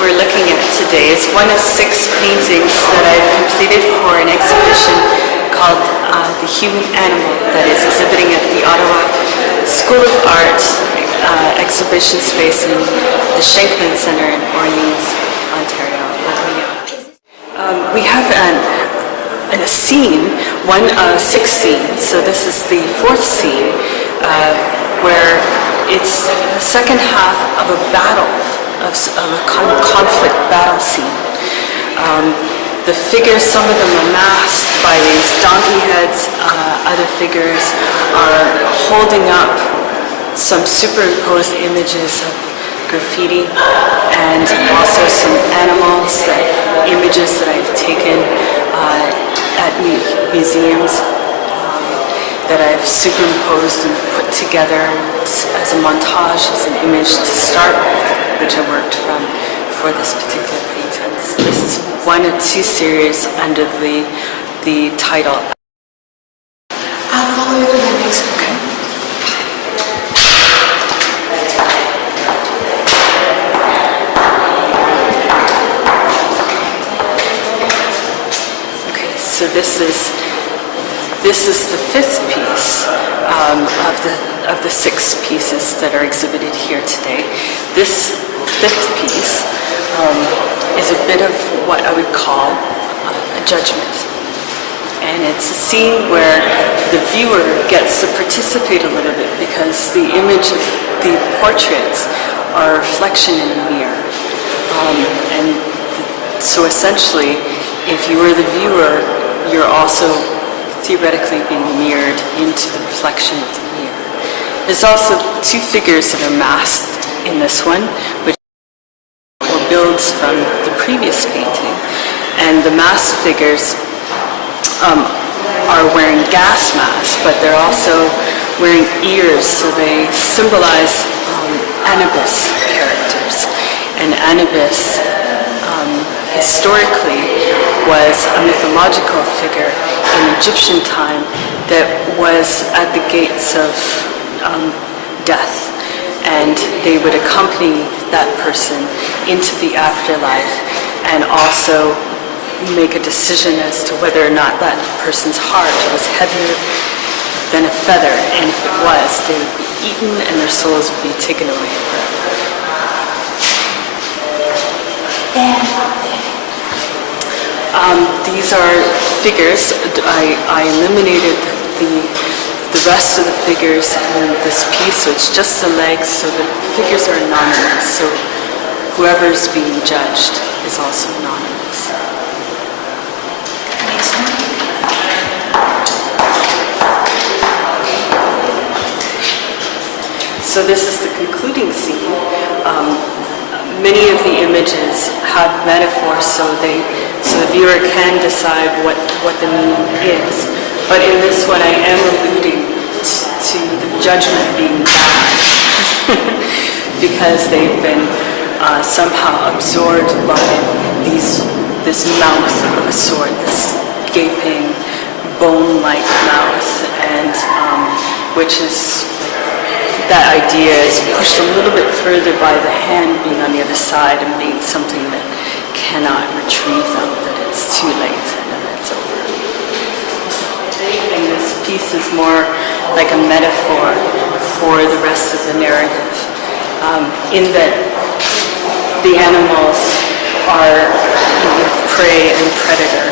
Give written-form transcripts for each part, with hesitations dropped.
we're looking at today is one of 6 paintings that I've completed for an exhibition called The Human Animal that is exhibiting at the Ottawa School of Art exhibition space in the Shenkman Centre in Orleans, Ontario. We have a scene, one of 6 scenes, so this is the 4th scene where it's the second half of a battle, of a conflict battle scene. The figures, some of them are masked by these donkey heads, other figures are holding up some superimposed images of graffiti and also some animals, images that I've taken at museums that I've superimposed and put together as a montage, as an image to start with, which I worked from for this particular painting. This is one of 2 series under the title. I'll follow you to the next one. So this is the 5th piece of the 6 pieces that are exhibited here today. This 5th piece is a bit of what I would call a judgment, and it's a scene where the viewer gets to participate a little bit because the image of the portraits are a reflection in a mirror, and so essentially, if you were the viewer, you're also theoretically being mirrored into the reflection of the mirror. There's also 2 figures that are masked in this one, which builds from the previous painting. And the masked figures are wearing gas masks, but they're also wearing ears, so they symbolize Anubis characters. And Anubis historically was a mythological figure in Egyptian time that was at the gates of death, and they would accompany that person into the afterlife and also make a decision as to whether or not that person's heart was heavier than a feather, and if it was, they would be eaten and their souls would be taken away forever. These are figures. I eliminated the rest of the figures in this piece, so it's just the legs, so the figures are anonymous, so whoever's being judged is also anonymous. Next one. So this is the concluding scene. Many of the images have metaphors, so the viewer can decide what the meaning is. But in this one, I am alluding to the judgment being bad because they've been somehow absorbed by this mouth of a sword, this gaping, bone-like mouth, and which is. That idea is pushed a little bit further by the hand being on the other side and being something that cannot retrieve them, that it's too late and then it's over. And this piece is more like a metaphor for the rest of the narrative, in that the animals are prey and predator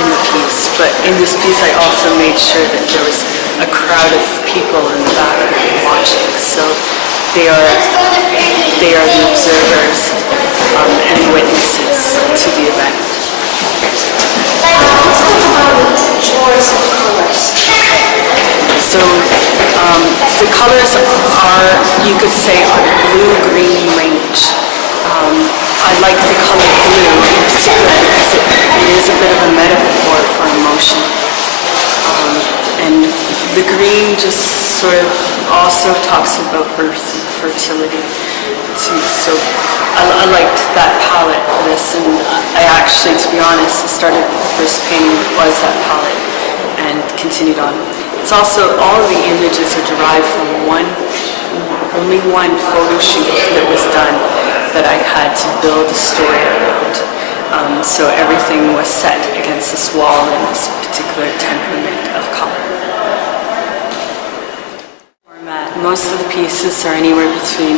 in the piece, but in this piece I also made sure that there was a crowd of people in the back watching, so they are the observers and witnesses to the event. Let's talk about the choice of colors. So the colors are, you could say, are the blue-green range. I like the color blue in particular because it is a bit of a metaphor for emotion. And the green just sort of also talks about birth and fertility too. So I liked that palette for this, and I actually, to be honest, started the first painting was that palette and continued on. It's also, all of the images are derived from only one photo shoot that was done that I had to build a story around. So everything was set against this wall in this particular temperament of color. Most of the pieces are anywhere between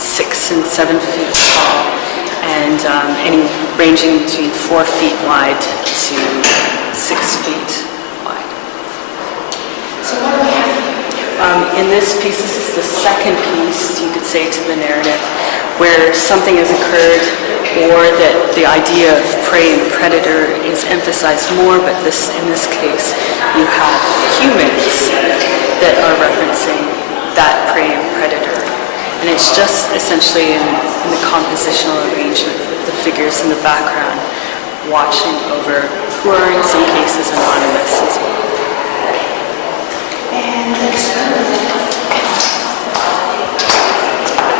6 and 7 feet tall, and ranging between 4 feet wide to 6 feet wide. So what do we have here? In this piece, this is the second piece, you could say, to the narrative, where something has occurred, or that the idea of prey and predator is emphasized more, but in this case, you have humans that are referencing that prey and predator. And it's just essentially in the compositional arrangement with the figures in the background watching over, who are in some cases anonymous as well.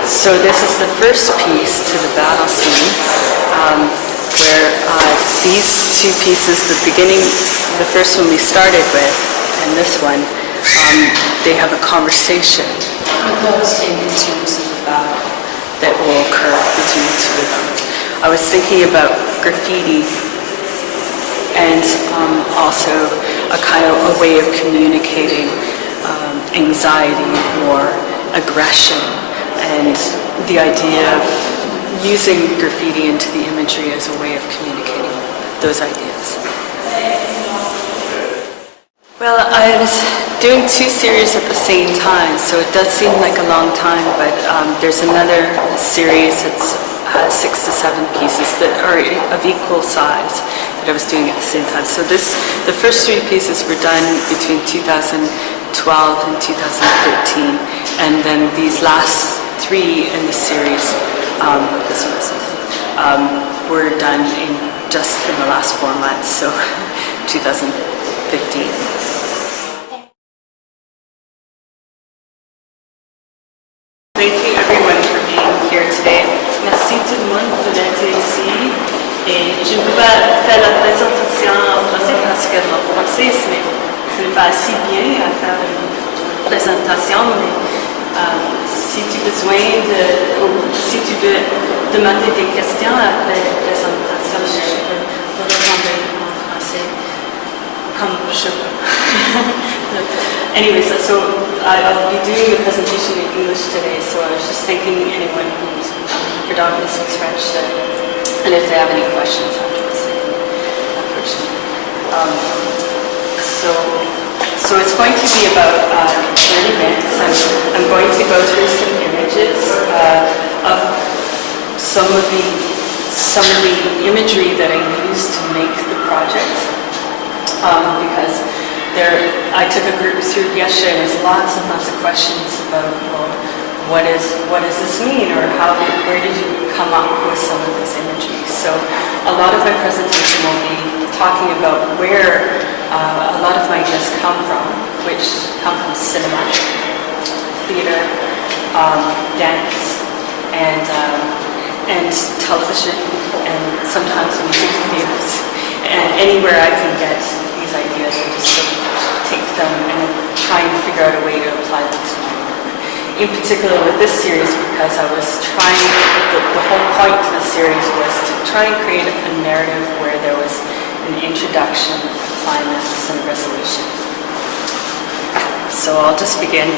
So this is the first piece to the battle scene, where these two pieces, the beginning, the first one we started with, and this one, they have a conversation that will occur between the two of them. I was thinking about graffiti and also a kind of a way of communicating anxiety or aggression, and the idea of using graffiti into the imagery as a way of communicating those ideas. Well, I was doing 2 series at the same time, so it does seem like a long time, but there's another series that's 6 to 7 pieces that are of equal size that I was doing at the same time. So the first 3 pieces were done between 2012 and 2013, and then these last 3 in the series, were done just in the last 4 months, so 2015. Thank you everyone for being here today. Merci tout le monde d'être ici. Et je ne peux pas faire la présentation en français parce que mon français ce n'est pas si bien à faire une présentation, mais si tu as besoin si tu veux demander des questions après la présentation, je peux vous répondre en français comme je peux. Anyways, so I'll be doing the presentation in English today, so I was just thanking anyone who's predominantly speaks French, and if they have any questions afterwards, they can approach me. So it's going to be about 30 minutes. I'm going to go through some images of some of the imagery that I used to make the project, because I took a group through yesterday, and there's lots and lots of questions about, well, what does this mean, or where did you come up with some of this imagery? So a lot of my presentation will be talking about where a lot of my ideas come from, which come from cinema, theater, dance, and television, and sometimes music videos, and anywhere I can get these ideas, I just sort of take them and try and figure out a way to apply them to my work. In particular with this series, because I was trying, the whole point of the series was to try and create a narrative where there was an introduction, a climax, and resolution. So I'll just begin.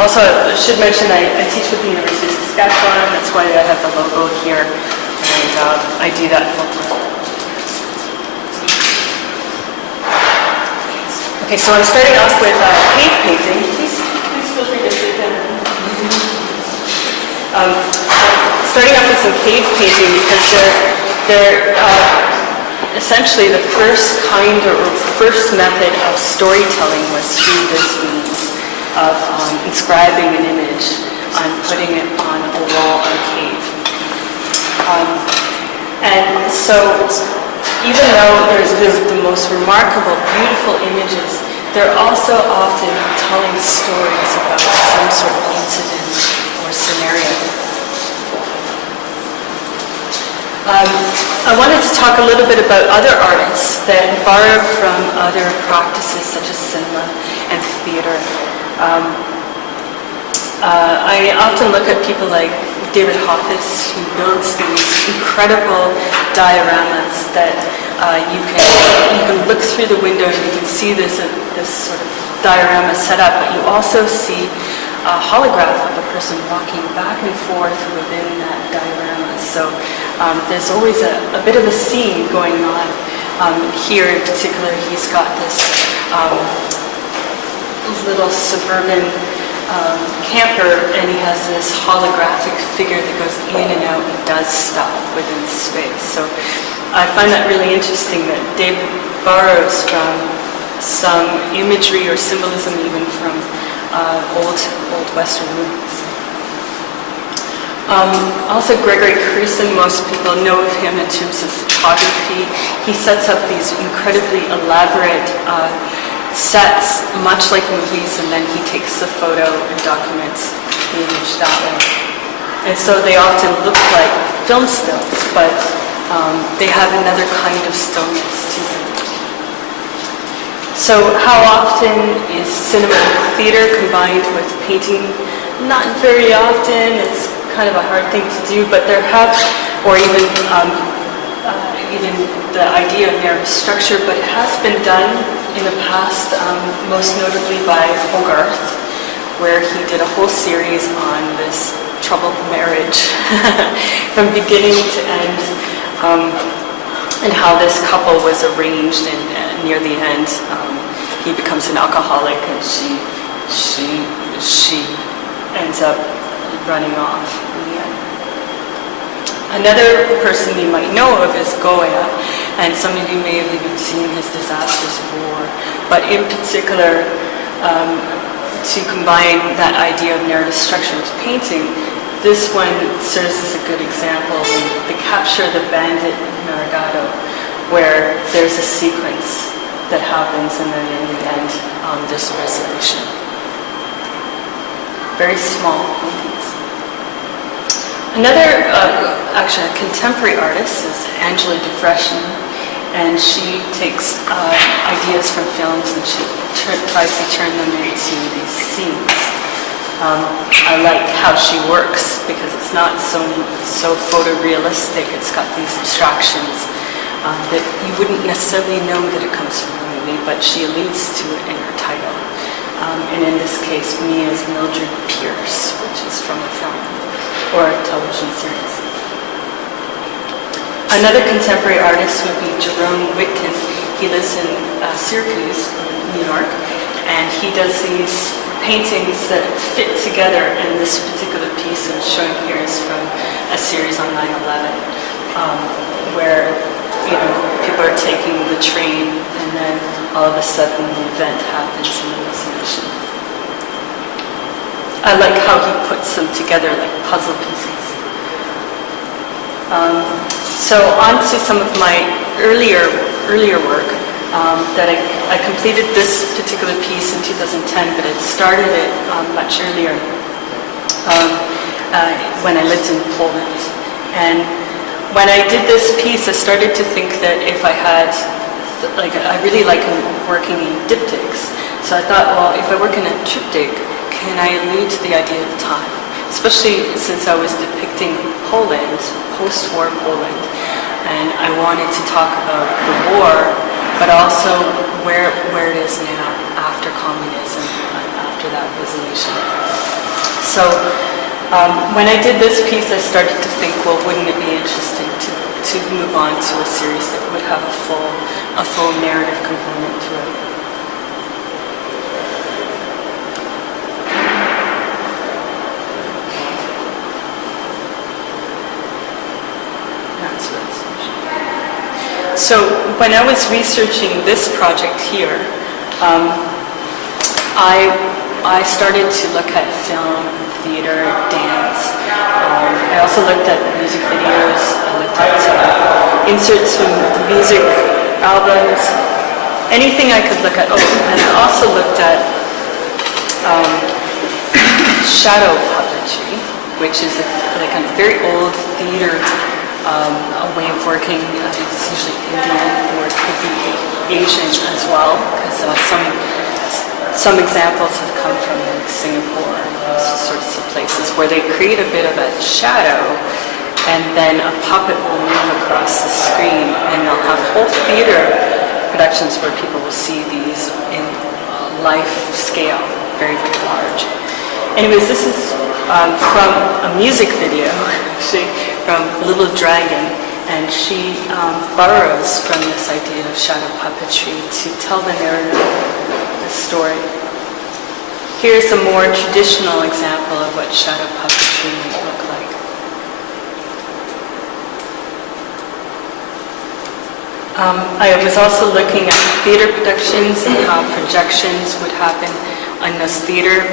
Also, I should mention I teach with the University of Saskatchewan. That's why I have the logo here, and I do that full time. Okay, so I'm starting off with cave painting. Please feel free to sit down. Starting off with some cave painting, because they're essentially the first kind or first method of storytelling was through this means of inscribing an image and putting it on a wall or a cave. And so even though there's the most remarkable, beautiful images, they're also often telling stories about some sort of incident or scenario. I wanted to talk a little bit about other artists that borrow from other practices such as cinema and theater. I often look at people like David Hoppus, who builds these incredible dioramas that you can look through the window and you can see this sort of diorama set up, but you also see a holograph of a person walking back and forth within that diorama. So there's always a bit of a scene going on. Here in particular, he's got this little suburban camper, and he has this holographic figure that goes in and out and does stuff within the space. So I find that really interesting that David borrows from some imagery or symbolism even from old Western movies. Also, Gregory Creason, most people know of him in terms of photography. He sets up these incredibly elaborate sets, much like movies, and then he takes the photo and documents the image that way. And so they often look like film stills, but they have another kind of stillness to them. So how often is cinema and theater combined with painting? Not very often. It's kind of a hard thing to do, but there have, or even the idea of narrative structure, but it has been done in the past, most notably by Hogarth, where he did a whole series on this troubled marriage from beginning to end, and how this couple was arranged, and near the end he becomes an alcoholic and she ends up running off in the end. Another person you might know of is Goya, and some of you may have even seen his Disasters of War. But in particular, to combine that idea of narrative structure with painting, this one serves as a good example. The capture of the bandit Marigado, where there's a sequence that happens, and then in the end, there's a resolution. Very small paintings. Another, actually, a contemporary artist is Angela Dufresne, and she takes ideas from films and she tries to turn them into these scenes. I like how she works because it's not so photorealistic. It's got these abstractions that you wouldn't necessarily know that it comes from a movie, but she alludes to it in her title. And in this case, me as Mildred Pierce, which is from a film or a television series. Another contemporary artist would be Jerome Whitkin. He lives in Syracuse, New York, and he does these paintings that fit together, and this particular piece I'm showing here is from a series on 9/11, where people are taking the train and then all of a sudden the event happens in the resolution. I like how he puts them together like puzzle pieces. So on to some of my earlier work that I completed this particular piece in 2010, but it started it much earlier when I lived in Poland. And when I did this piece, I started to think that if I had, I really like working in diptychs. So I thought, well, if I work in a triptych, can I allude to the idea of time? Especially since I was depicting Poland, post-war Poland, and I wanted to talk about the war, but also where it is now after communism, after that resolution. So when I did this piece, I started to think, well, wouldn't it be interesting to move on to a series that would have a full narrative component to it. So when I was researching this project here, I started to look at film, theater, dance. I also looked at music videos. I looked at inserts from the music albums, anything I could look at. Oh, and I also looked at shadow puppetry, which is like a very old theater a way of working. It's usually Indian, or it could be Asian as well, because some examples have come from like Singapore, those sorts of places where they create a bit of a shadow and then a puppet will move across the screen, and they'll have whole theater productions where people will see these in life scale, very, very large. Anyways, this is from a music video, actually, from Little Dragon, and she borrows from this idea of shadow puppetry to tell the narrative, the story. Here's a more traditional example of what shadow puppetry might look like. I was also looking at theater productions and how projections would happen on those theater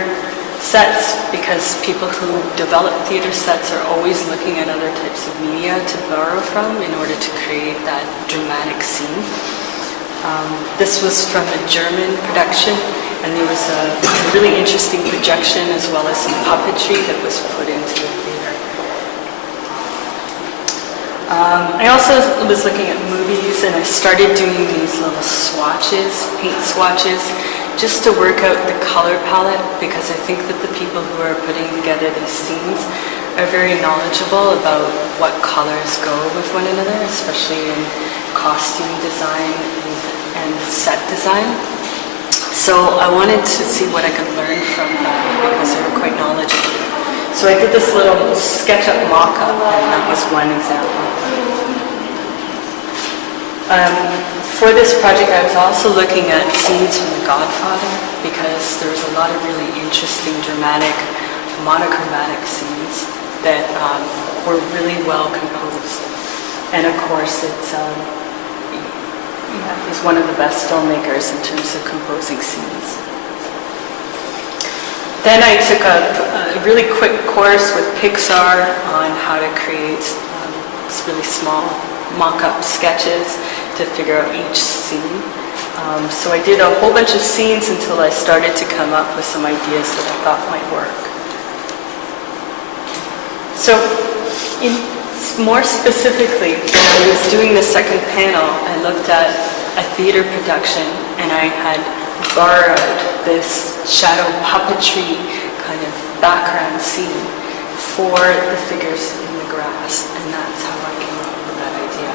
sets, because people who develop theater sets are always looking at other types of media to borrow from in order to create that dramatic scene. This was from a German production, and there was a really interesting projection as well as some puppetry that was put into the theater. I also was looking at movies, and I started doing these little swatches, paint swatches, just to work out the color palette, because I think that the people who are putting together these scenes are very knowledgeable about what colors go with one another, especially in costume design and set design. So I wanted to see what I could learn from them, because they were quite knowledgeable. So I did this little SketchUp mock-up, and that was one example. For this project, I was also looking at scenes from The Godfather, because there was a lot of really interesting, dramatic, monochromatic scenes that were really well composed. And of course, he's one of the best filmmakers in terms of composing scenes. Then I took a really quick course with Pixar on how to create these really small mock-up sketches to figure out each scene. So I did a whole bunch of scenes until I started to come up with some ideas that I thought might work. So more specifically, when I was doing the second panel, I looked at a theater production, and I had borrowed this shadow puppetry kind of background scene for the figures in the grass, and that's how I came up with that idea.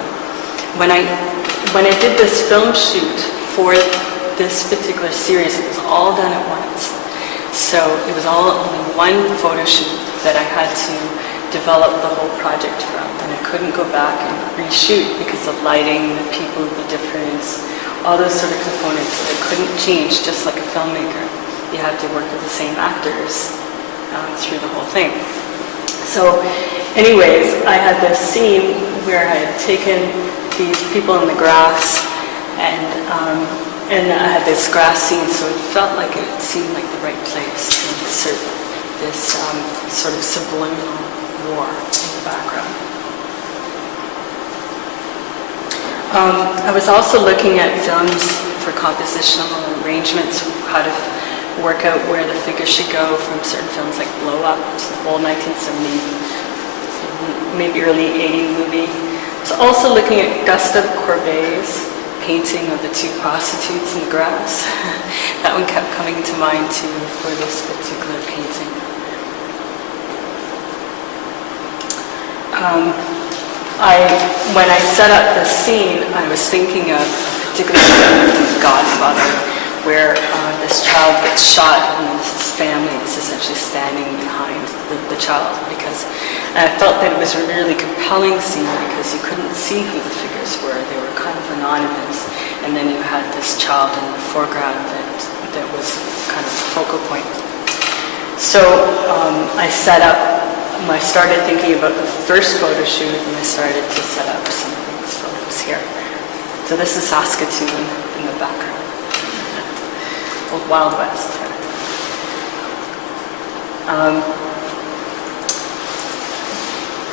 When I did this film shoot for this particular series, it was all done at once. So it was all only one photo shoot that I had to develop the whole project from, and I couldn't go back and reshoot because the lighting, the people, the difference, all those sort of components that I couldn't change, just like a filmmaker. You have to work with the same actors through the whole thing. So anyways, I had this scene where I had taken these people in the grass, and I had this grass scene, so it felt like it seemed like the right place to insert this sort of subliminal war in the background. I was also looking at films for compositional arrangements, how to work out where the figures should go from certain films like Blow Up, which is the whole 1970, maybe early 80 movie. I was also looking at Gustave Courbet's painting of the two prostitutes in the grass. That one kept coming to mind too for this particular painting. When I set up the scene, I was thinking of a particular scene from The Godfather, where this child gets shot and this family is essentially standing behind the child, because I felt that it was a really compelling scene because you couldn't see who the figures were. They were kind of anonymous, and then you had this child in the foreground that was kind of the focal point. So I started thinking about the first photo shoot, and I started to set up some of these photos here. So this is Saskatoon in the background. Old Wild West.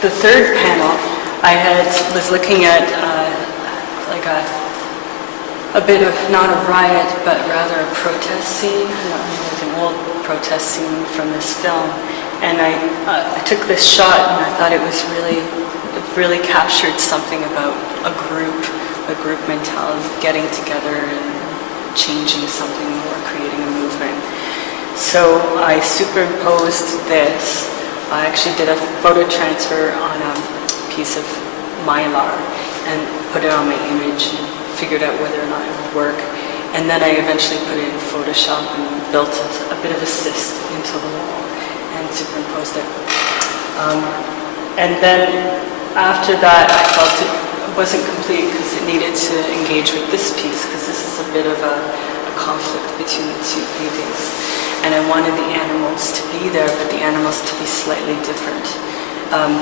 The third panel, I was looking at like a bit of, not a riot, but rather a protest scene, like an old protest scene from this film. And I took this shot, and I thought it really captured something about a group mentality, getting together and changing something or creating a movement. So I superimposed this. I actually did a photo transfer on a piece of mylar and put it on my image and figured out whether or not it would work. And then I eventually put it in Photoshop and built a bit of a cyst into the wall and superimposed it. And then after that, I felt it wasn't complete because it needed to engage with this piece, because this is a bit of a conflict between the two paintings. And I wanted the animals to be there, but the animals to be slightly different.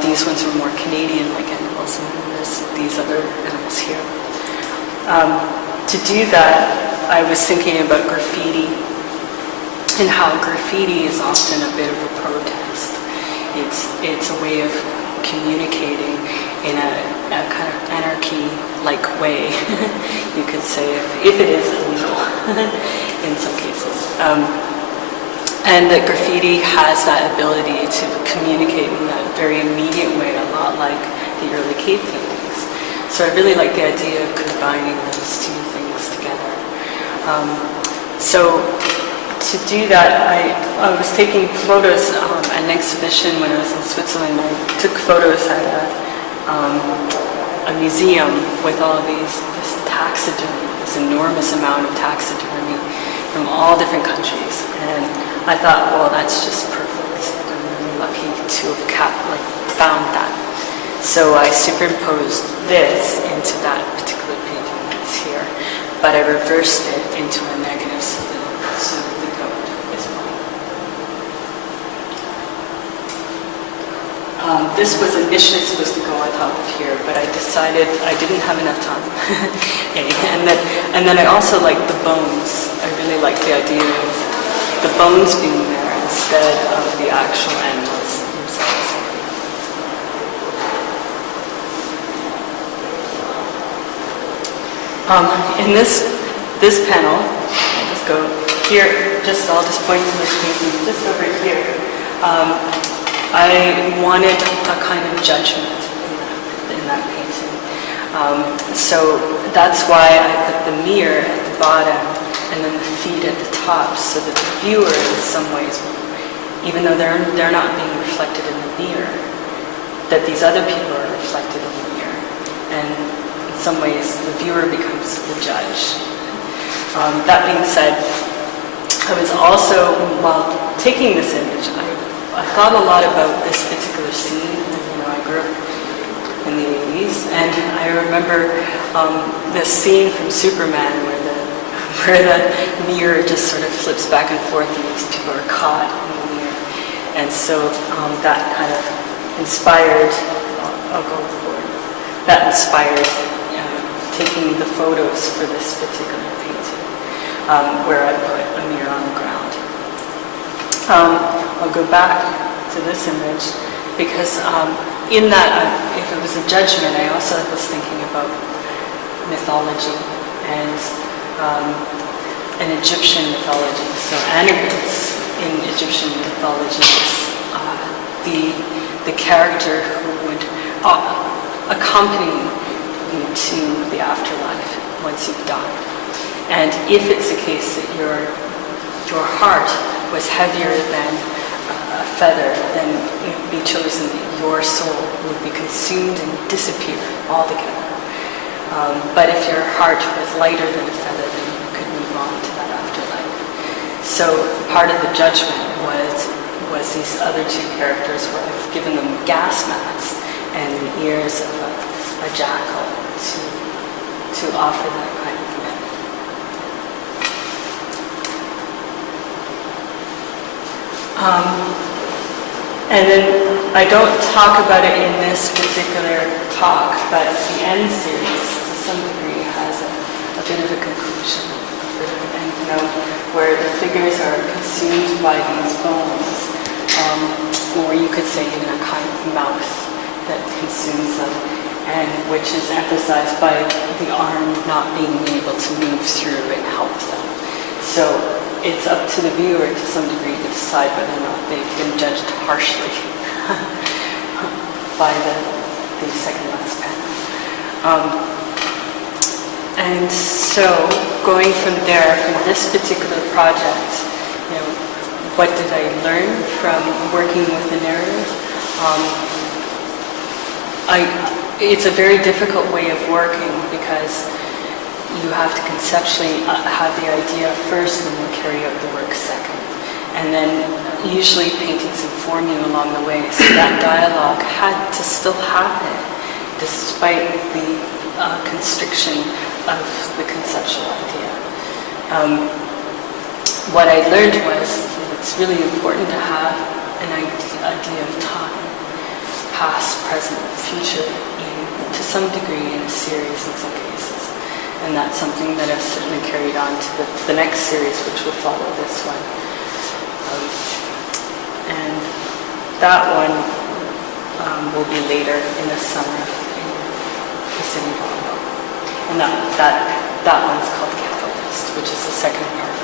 These ones were more Canadian-like animals, and then there's these other animals here. To do that, I was thinking about graffiti and how graffiti is often a bit of a protest. It's a way of communicating in a kind of anarchy-like way, you could say, if it is illegal in some cases. And that graffiti has that ability to communicate in that very immediate way, a lot like the early cave paintings. So I really like the idea of combining those two things together. So to do that, I was taking photos at an exhibition when I was in Switzerland. I took photos at a museum with all of this taxidermy, this enormous amount of taxidermy from all different countries. And I thought, well, that's just perfect. I'm really lucky to have found that. So I superimposed this into that particular painting that's here, but I reversed it into a negative so that the goat is white. This was initially supposed to go on top of here, but I decided I didn't have enough time. and then I also liked the bones. I really liked the idea of the bones being there instead of the actual animals themselves. In this panel, I'll just go here, I'll just point to this painting just over here. I wanted a kind of judgment in that painting. So that's why I put the mirror at the bottom and then the feet at the top, so that the viewer in some ways, even though they're not being reflected in the mirror, that these other people are reflected in the mirror. And in some ways, the viewer becomes the judge. That being said, I was also, while taking this image, I thought a lot about this particular scene. I grew up in the 80s, and I remember this scene from Superman where the mirror just sort of flips back and forth and these people are caught in the mirror. And so that kind of inspired, I'll go forward, that inspired taking the photos for this particular painting, where I put a mirror on the ground. I'll go back to this image because in that, if it was a judgment, I also was thinking about mythology and Egyptian mythology. So Anubis in Egyptian mythology is the character who would accompany you to the afterlife once you've died. And if it's the case that your heart was heavier than a feather, then it would be chosen that your soul would be consumed and disappear altogether. But if your heart was lighter than a feather, then you could move on to that afterlife. So part of the judgment was these other two characters where I've given them gas masks and the ears of a jackal to offer that kind of myth. And then I don't talk about it in this particular talk, but the end series, to some degree, has a bit of a conclusion, where the figures are consumed by these bones, or you could say even a kind of mouth that consumes them, and which is emphasized by the arm not being able to move through and help them. So it's up to the viewer to some degree to decide whether or not they've been judged harshly by the second last panel. And so going from there, from this particular project, what did I learn from working with the narrative? It's a very difficult way of working because you have to conceptually have the idea first and then carry out the work second. And then usually paintings inform you along the way. So that dialogue had to still happen despite the constriction of the conceptual idea. What I learned was that it's really important to have an idea of time, past, present, future, to some degree in a series in some cases. And that's something that I've certainly carried on to the next series, which will follow this one. And that one will be later in the summer in the city of Ottawa. And that one's called Capitalist, which is the second part.